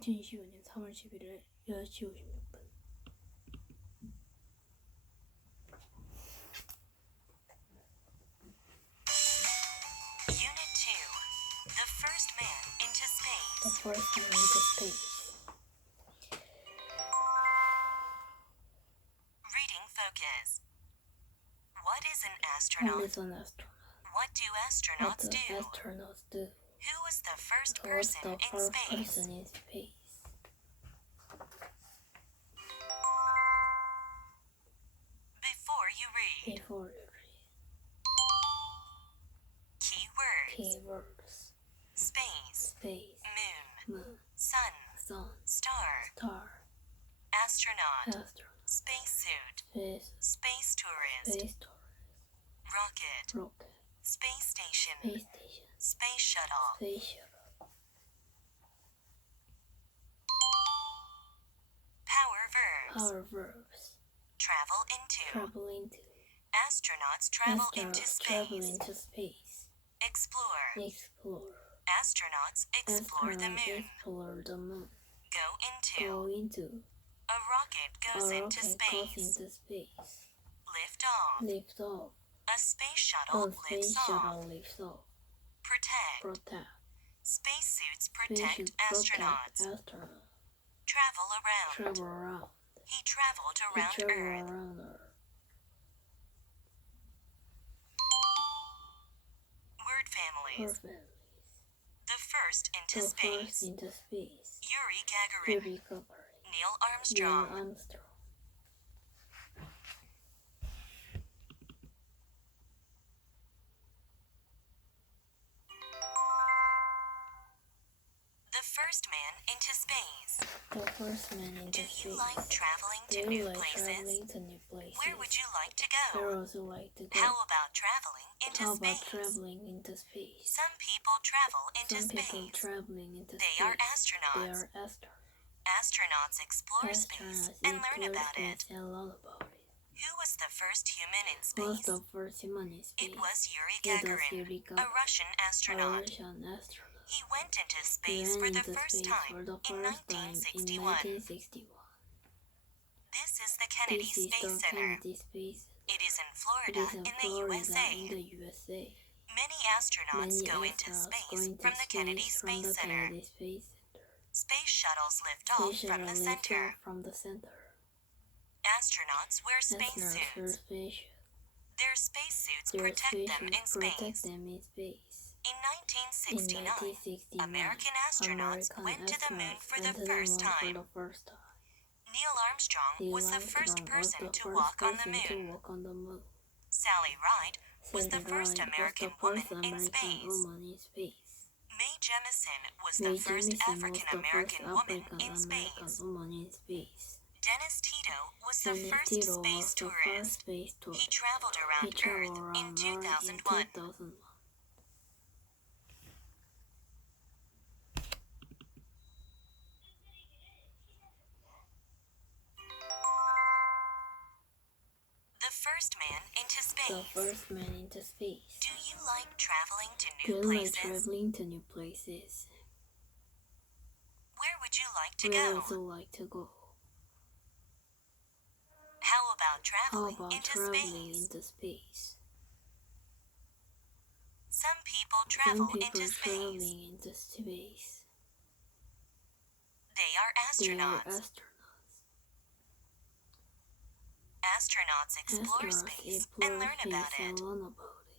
2025년 3월 11일 8시 56분. Unit 2. The First Man into Space. The first man into space. Reading focus. What is an What astronaut? is an astronaut? What do What astronauts do do? astronauts do? Who was the first Who was person the in first space? person in space? Before you read. Before you read. Keywords. Keywords. Space. Space. Moon. Moon. Sun. Sun. Star. Star. Astronaut. Astronaut. Spacesuit. Space. Space tourist. Space tourist. Rocket. Rocket. Space station. Space station. Space shuttle. Space shuttle. Power verbs. Power verbs. Travel into. Travel into. Astronauts travel into Astronauts travel space. into space. Explore. Explore. Astronauts explore the Astronauts moon. explore the moon. Go into. Go into. A rocket goes A into rocket goes space. into space. Lift off. Lift off. A space shuttle A space lifts off. shuttle lifts off. Protect. Protect. Spacesuits Spaceships protect astronauts. astronauts. Travel around. Travel around. He traveled He around travel Earth. around Earth. Word families. Word families. The first into The space. first into space. Yuri Gagarin. Yuri Gagarin. Neil Neil Armstrong. Armstrong. The first man into space. The first man into Do space. you like traveling Do to you new like places? traveling to new places? Where would you like to Where go? would you like to go? How about traveling into How about space? traveling into space? Some people travel into Some people space. traveling into They space. are They astronauts. are astronauts. Astronauts explore space Astronauts and learn explore about it. space and learn about it. Who was the first human in Was space? the first human in space? It was Yuri It was Gagarin, Yuri a Gagarin, Russian a astronaut. Russian astronaut. He went into He space went for the into first space time for the in first time in 1961. 1961. This is the Kennedy This is Space the Center. Kennedy Space Center. It is in It Florida is in in the Florida USA. in the USA. Many astronauts Many go into astronauts space go into from the Kennedy space from Space the Center. Kennedy Space Center. Space shuttles lift Space off from shuttle the lifts center. off from the center. Astronauts wear Astronauts wear spacesuits. spacesuits. Their spacesuits Their protect them in spacesuits protect space. them in space. In In 1969, 1969, American astronauts went to the moon for the went to first moon time. for the first time. Neil Armstrong Neil was the first Armstrong was person the to first walk on the person to moon. walk on the moon. Sally Ride was the Sally first Ride American was the woman first in American space. woman in space. Mae Jemison was Mae the first Jemison was African the first American woman African in American space. woman in space. Dennis Tito was the Dennis first Tito space was the tourist. first space He tourist. traveled He around traveled Earth around in Earth 2001. in 2001. The first man into The space. first man into space. Do you like traveling to Do new you like places? traveling to new places? Where would you like to Where go? would you like to go? How about How traveling about into traveling space? into space? Some people Some travel people into space. traveling into space. They are They are astronauts. astronauts. Astronauts explore Astronauts space explore and learn space about and it. learn about it.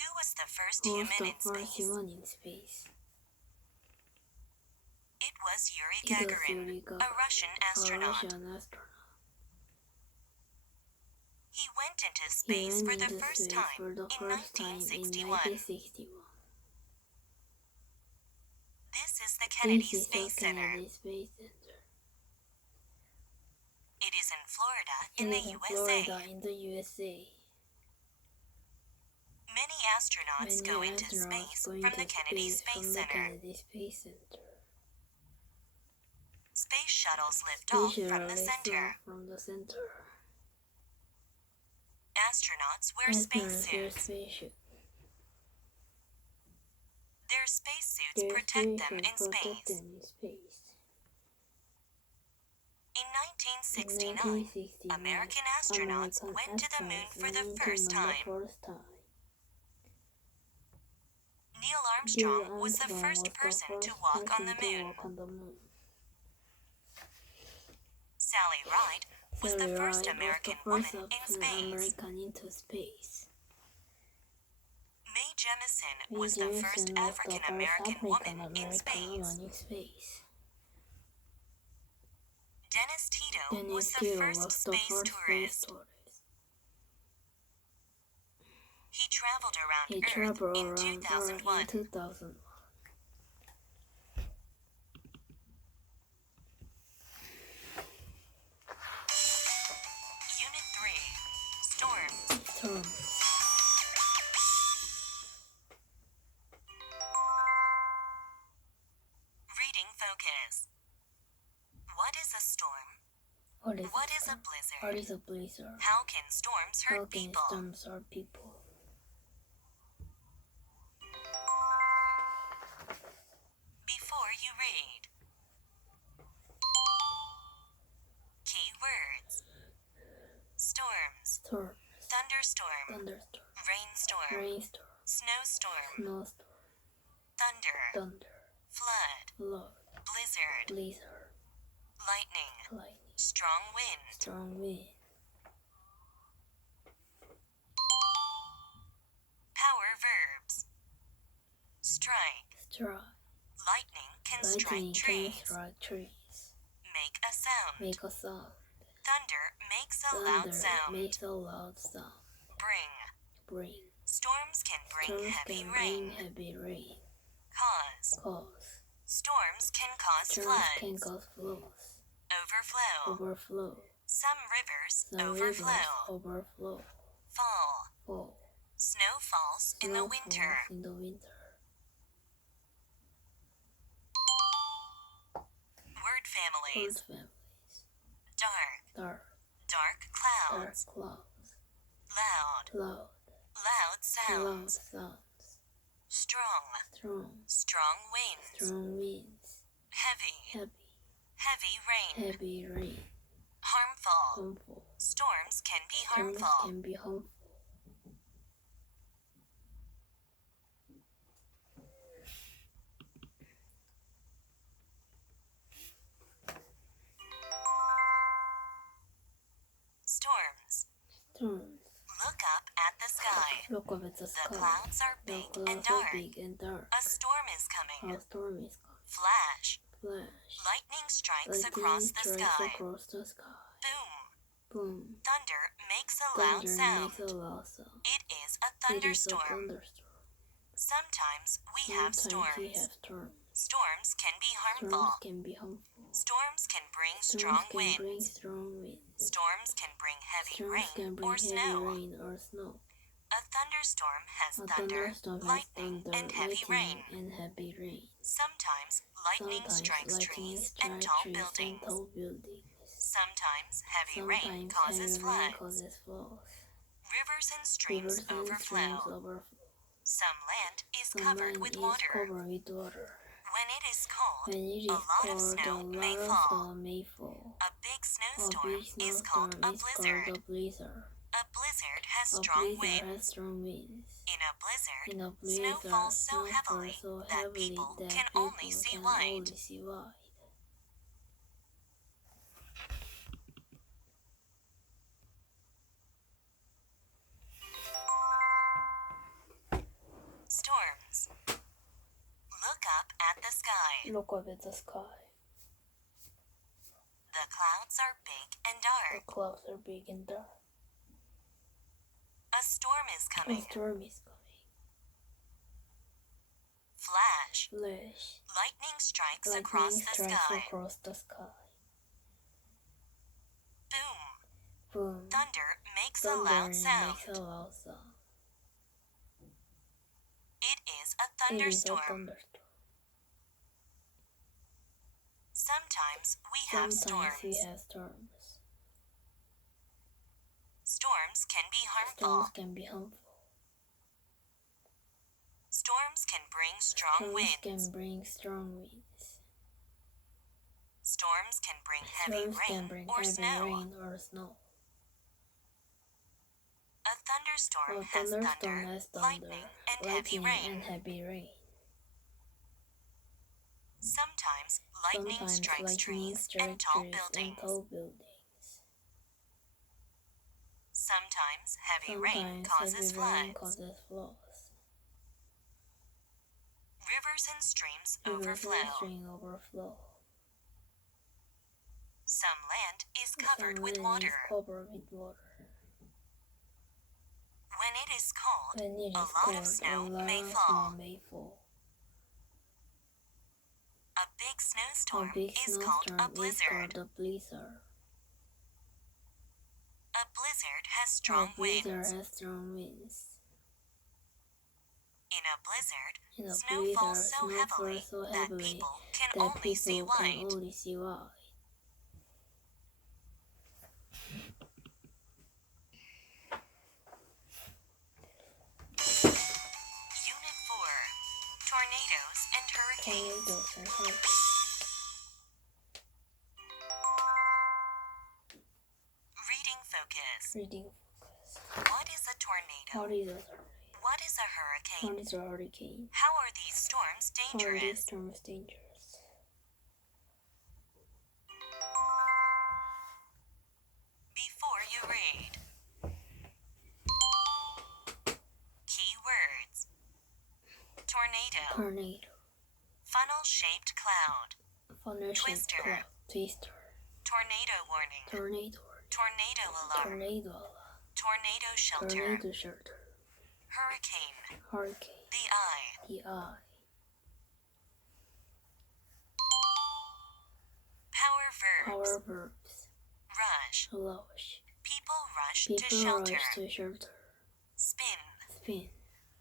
Who was the first Who was human the in first space? human in space? It was Yuri It was Gagarin, Yuri a Gagarin, Russian a astronaut. Russian astronaut. He went into He space went for the into first space time for the in first time in 1961. 1961. This is the Kennedy This is the Space Center. Kennedy Space Center. It is in Florida It in the is in USA. Florida in the USA. Many astronauts Many go into astronauts space go from into the Kennedy space Space from the Center. Kennedy Space Center. Space shuttles lift Space off from shuttle the lifts center. off from the center. Astronauts wear Astronauts wear spacesuits. spacesuits. Their spacesuits Their protect them spacesuits in protect space. them in space. In In 1969, 1969, American astronauts went to the moon for the first time. Neil Armstrong was the first person to walk on the moon. Sally Ride was the first American woman in space. Into space. Mae Jemison was the first African American woman in space. Dennis Tito was the first space tourist. He traveled around Earth in 2001. Unit 3, Storms. Reading focus. What is a storm? What is a blizzard? What is a blizzard? How can storms hurt How can people? storms hurt people? Before you read. Key words. Storms. Storms. Thunderstorm. Thunderstorm. Rainstorm. Rainstorm. Snowstorm. Snowstorm. Thunder. Thunder. Flood. Flood. Blizzard. Blizzard. Lightning. Lightning. Strong wind. Strong wind. Power verbs. Strike. Strike. Lightning can Lightning strike can trees. strike trees. Make a sound. Make a sound. Thunder makes a loud Thunder sound. makes a loud sound. Bring. Bring. Storms can bring Storms heavy can rain. bring heavy rain. Cause. Cause. Storms can cause Storms floods. can cause floods. Overflow. Overflow. Some rivers Some overflow. rivers overflow. Fall. Fall. Snow falls in the Snow winter. falls in the winter. Word families. Bird families. Dark. Dark. Dark Dark clouds. clouds. Loud. Loud. Loud Loud sounds. sounds. Strong. Strong. Strong winds. Strong winds. Heavy. Heavy. Heavy rain. Heavy rain. Harmful. Harmful. Storms can be Storms harmful. can be harmful. Storms. Storms. Look up at the sky. Look up at the The sky. clouds are The big and clouds are dark. big and dark. A storm is coming. A storm is coming. Flash. Flash. Lightning strikes Lightning across the strikes sky. across the sky. Boom. Boom. Thunder makes a loud Thunder sound. makes a loud sound. It is a It is a thunderstorm. thunderstorm. Sometimes we have Sometimes we storms. have storms. Storms can be Storms harmful. can be harmful. Storms can bring Storms strong can bring winds. strong winds. Storms can bring heavy Storms can rain bring or heavy snow. rain or snow. A thunderstorm has A thunder, thunderstorm has lightning, thunder, and heavy lightning, rain. and heavy rain. Sometimes lightning Sometimes strikes lightning trees strikes and tall trees buildings. and tall buildings. Sometimes heavy rain Sometimes causes heavy rain floods. causes floods. Rivers and streams Rivers and overflow. streams overflow. Some land is Some covered land with is water. covered with water. When it is cold, When it is a lot of cold, snow a may lot of fall. snow may fall. A big A snowstorm big is snowstorm called a is blizzard. called a blizzard. A blizzard has A strong blizzard winds. has strong winds. In a blizzard, In a snow blizzard, falls so snow heavily falls so that heavily people that can people only see can white. only see white. Storms. Look up at the sky. Look up at the sky. The clouds are big and The dark. clouds are big and dark. A storm is A coming. storm is coming. Flash. Flash. Lightning strikes Lightning across the strikes sky. across the sky. Boom. Boom. Thunder makes a Thunder loud sound. makes a loud sound. It is a It is a thunderstorm. thunderstorm. Sometimes we have Sometimes we storms. have storms. Storms can be Storms harmful. can be harmful. Storms can bring strong Storms winds. can bring strong winds. Storms can bring heavy Storms can rain bring or heavy snow. rain or snow. A thunderstorm A has thunderstorm thunder, has thunder, lightning, and heavy rain. and heavy rain. Sometimes lightning Sometimes strikes lightning trees strikes and tall trees buildings. and tall buildings. Sometimes heavy rain Sometimes causes heavy rain floods. causes floods. Rivers and streams Rivers and overflow. streams overflow. Some land is covered Some with land is water. covered with water. When it is cold, When it a is lot cold, of snow a lot may of fall. snow may fall. A big A snowstorm big is called a snowstorm is blizzard. called a blizzard. A blizzard has A strong blizzard winds. has strong winds. In a blizzard, In a snow blizzard, falls so snow heavily falls so that heavily people can that only see people can white. only see white. Unit 4. Tornadoes and Hurricanes. Tornadoes and hurricanes. Reading focus. Reading focus. What is a tornado? What is a tornado? What is a hurricane? What is a hurricane? How are these storms How are these dangerous? storms dangerous? Before you read. Key words. Tornado. Tornado. Funnel-shaped cloud. Funnel-shaped Twister. cloud. Twister. Tornado warning. Tornado. Tornado alarm. Tornado alarm. Tornado shelter. Tornado shelter. Hurricane. Hurricane. The eye. The eye. Power verbs. Power verbs. Rush. Rush. People rush People to shelter. rush to shelter. Spin. Spin.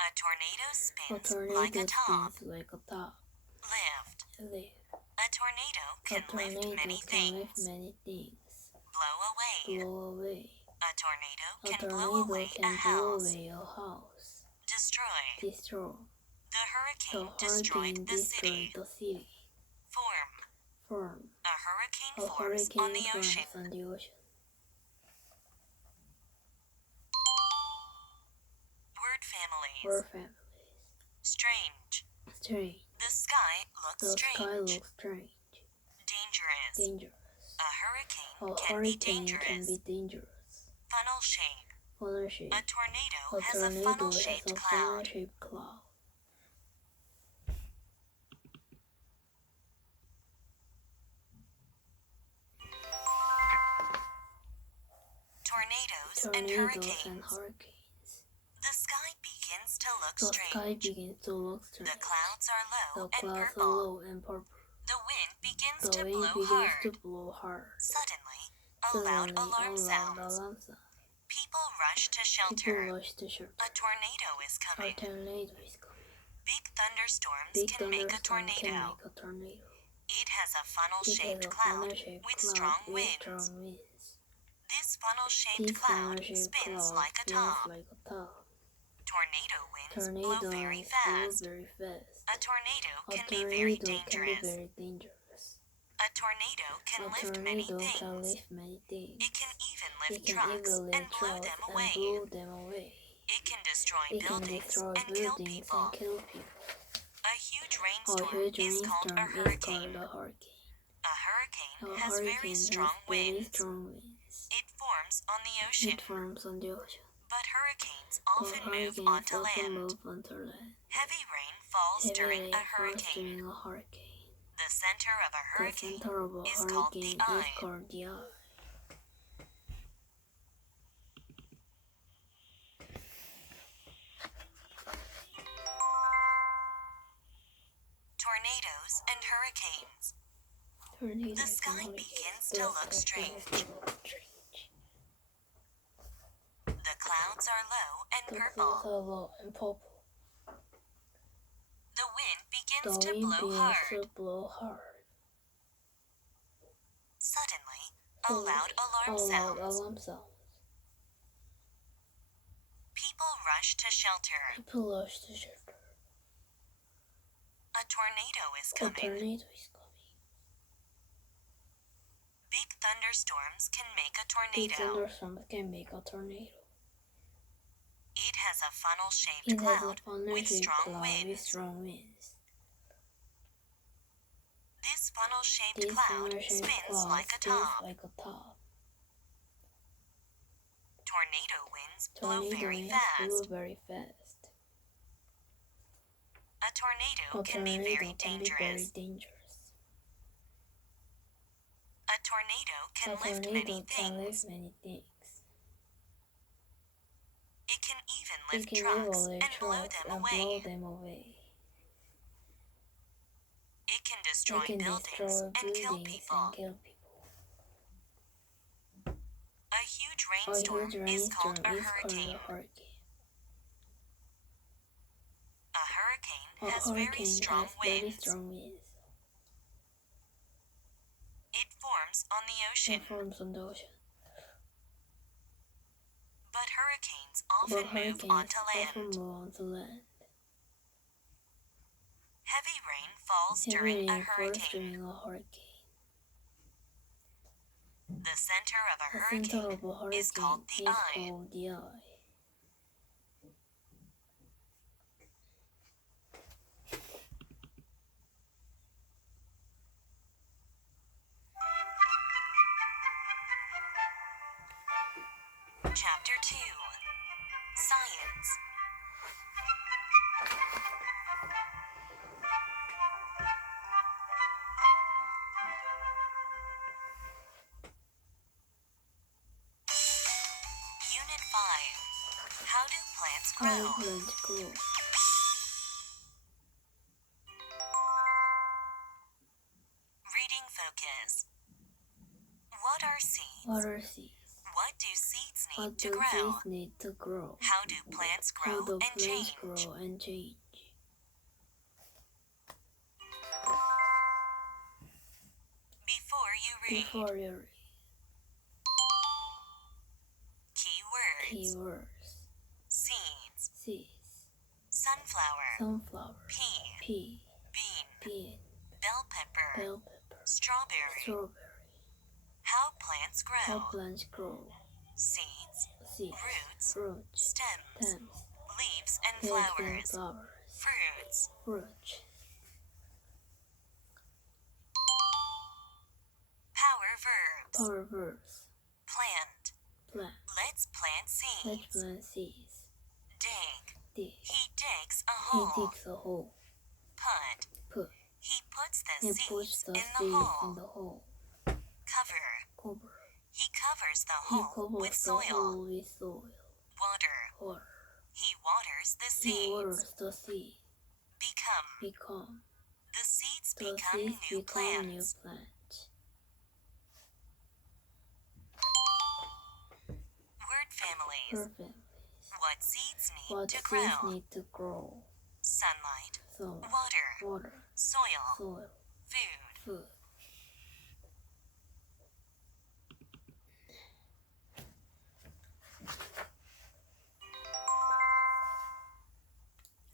A tornado A spins tornado like a top. spins like a top. Lift. Lift. A tornado A can lift tornado many can lift things. many things. Blow away. Blow away. A tornado A can blow tornado away a can blow house. away a house. Destroy. Destroy. The The hurricane hurricane destroyed the destroyed city. the city. Form. Form. A hurricane A forms on the hurricane ocean. forms on the ocean. Word families. Word families. Strange. Strange. The sky looks The strange. sky looks strange. Dangerous. Dangerous. A hurricane A can be hurricane dangerous. can be dangerous. Funnel shape. Funnel shape. A tornado A has a tornado funnel-shaped has a cloud. funnel-shaped cloud. Tornadoes and Tornadoes hurricanes. and hurricanes. The sky begins to look The strange. sky begins to look strange. The clouds are low The and clouds are purple. low and purple. The wind begins The to wind blow begins hard. to blow hard. Suddenly, a Suddenly, loud a alarm loud sounds. alarm sound. People rush to People shelter. rush to shelter. A tornado is A coming. tornado is coming. Big thunderstorms Big can make a thunderstorm tornado. can make a tornado. It has a It has funnel-shaped a cloud funnel-shaped with cloud strong with winds. strong winds. This funnel-shaped This cloud funnel-shaped spins cloud like a spins top. like a top. Tornado winds Tornadoes blow very blow fast. very fast. A tornado A can be very tornado can be dangerous. very dangerous. A tornado can A lift many tornado can things. lift many things. It can even It lift can trucks even and lift blow trucks them and away. blow them away. It can destroy It can buildings destroy and kill buildings people. and kill people. A huge A rainstorm huge is called a rainstorm is hurricane. called a hurricane. A hurricane A has hurricane very has strong very winds. strong winds. It forms on the ocean, It forms on the ocean. but hurricanes But often move hurricanes onto often land. move onto land. Heavy rain falls Heavy during rain a falls hurricane. during a hurricane. The center of a The hurricane center of a is called the hurricane eye. is called the eye. Tornadoes and hurricanes. Tornadoes The sky and begins hurricanes. to The look sky strange. begins to look strange. The clouds are low and The purple. clouds are low and purple. The wind The begins to wind blow begins hard. to blow hard. Suddenly, a Suddenly, loud alarm a loud sounds. alarm sounds. People rush to shelter. People rush to shelter. A tornado is A coming. tornado is coming. Big thunderstorms can make a Big tornado. thunderstorms can make a tornado. It has a funnel-shaped It has a cloud with funnel-shaped strong cloud with winds. strong winds. This funnel-shaped This cloud funnel-shaped spins cloud like a spins top. like a top. Tornado winds blow Tornado very winds fast. blow very fast. A tornado A can be tornado very can be very dangerous. dangerous. A tornado can A lift tornado many can lift things. many things. It can even It lift can trucks even lift and blow trucks them and away. blow them away. It can It destroy can buildings destroy and kill buildings people. and kill people. A huge A rainstorm huge is called rainstorm a is called hurricane. a hurricane. A hurricane A has very hurricane strong has very winds. strong winds. It forms on the It ocean, forms on the ocean. but hurricanes But often move hurricanes onto often land. move onto land. Heavy rain falls Heavy during a rain falls hurricane. during a hurricane. The center of a The center of hurricane a is called hurricane the is eye. called the eye. Chapter 2. Science. Unit 5. How do plants How do grow? plants grow? Reading focus. What are seeds? What are seeds? What do seeds need What to do grow? seeds need to grow? How do plants How grow do and plants change? grow and change? Before you read. Before you read. Keywords. Keywords. Seeds. Seeds. Sunflower. Sunflower. Pea. Pea. Bean. Bean. Bell pepper. Bell pepper. Strawberry. Strawberry. How plants grow. How plants grow. Seeds. Seeds. Roots. Roots. Stems. Stems. Leaves and Leaves and flowers. flowers. Fruits. Fruits. Power verbs. Power verbs. Plant. Plant. Let's plant Let's seeds. plant seeds. Dig. Dig. He digs a He hole. digs a hole. Put. Put. He puts the He seeds puts the in seeds the in hole. the hole. Cover. Cover. He covers the He hole covers with the soil. hole with soil. Water. Water. He waters the He seeds. waters the seed. Become. Become. The seeds The become seeds new become new plants. plants. Word families. Word families. What seeds need What to seeds grow? need to grow? Sunlight. Soil. Water. Water. Soil. Soil. Food. Food.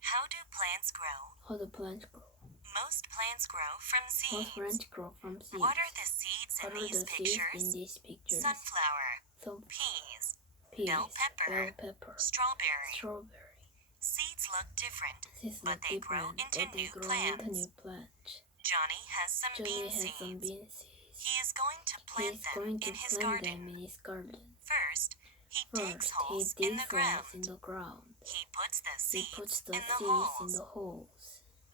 How do plants grow? How do plants grow? Most plants grow from Most seeds. plants grow from seeds. What are the seeds in What are these the seeds pictures? in these pictures? Sunflower. Some Peas. peas. Bell pepper. Bell pepper. Strawberry. Strawberry. Seeds look different, Seeds but look they grow different, into but they new grow plants. into new plants. Johnny has some Johnny bean has some seeds. bean seeds. He is going to He plant is them going to in his plant garden. them in his garden. First, he digs First, holes he in digs the ground. holes in the ground. He puts the He seeds puts the in the seeds holes. in the holes.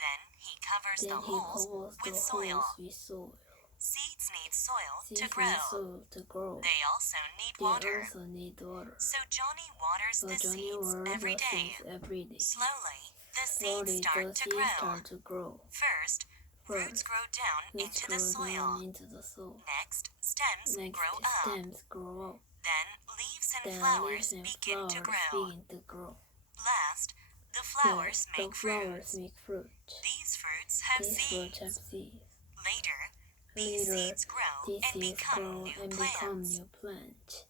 Then he covers Then the he holes covers the with soil. holes with soil. Seeds need soil Seeds to need grow. soil to grow. They also need They water. also need water. So Johnny waters So the Johnny seeds waters every the day. seeds every day. Slowly, the seeds Slowly, start the to seeds grow. start to grow. First, roots First, grow down roots into grow the soil. down into the soil. Next, stems Next, grow up. stems grow up. Then, leaves and Then flowers leaves and begin to flowers grow. begin to grow. Last, the flowers First, make the flowers fruits. make fruit. These fruits have These fruits have seeds. seeds. Later, these Later, seeds grow these and seeds become grow new and plants. become new plants.